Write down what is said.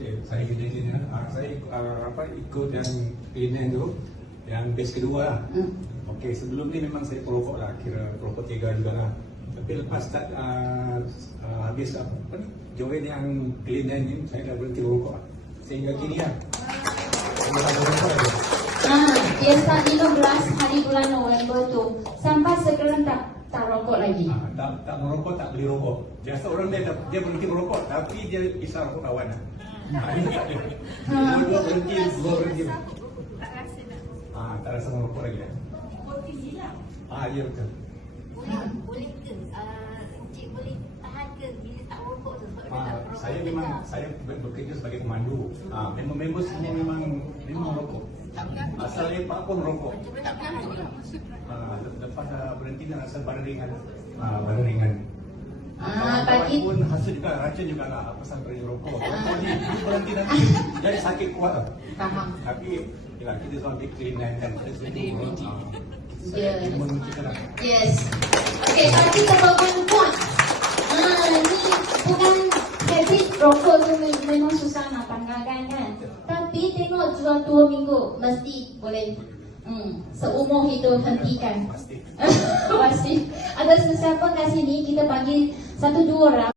Okay, saya ikut yang pilihan tu, yang batch kedua lah. Okay, sebelum ni memang saya perokok lah, kira perokok 3 juga lah. Tapi lepas start habis join yang pilihan ni, saya dah berhenti merokok lah. Sehingga kini lah. Saya dah merokok lagi. Dia start minum gelas hari bulan November tu, sampai sekarang tak rokok lagi. Tak merokok, tak beli rokok. Biasa orang dia berhenti merokok, tapi dia bisa rokok kawan lah. Ini tak ada. Dua berhenti. Tak rasa nak. Tak rasa merokok lagi lah. Kopi hilang. Ya betul. Boleh ke? Encik boleh tahan ke bila tak rokok tu? Saya bekerja sebagai pemandu. Member semua memang merokok. Asal dia Pak pun merokok. Lepas berhenti nak rasa badan ringan. Badan ringan. Bagi pun hasil juga, racun juga lah pasal berhenti rokok. Rokok ni berhenti nanti jadi sakit kuat lah. faham. Tapi yalah, kita semua ambil clean kan. Yes. Mengucapkan lah. Yes. Okay, tapi kalau perempuan, ni bukan habit rokok tu memang susah nak tanggalkan kan. Tapi tengok jual 2 minggu mesti boleh seumur hidup hentikan. Pasti. Pasti. Ada sesiapa kat sini kita bagi 1-2 orang.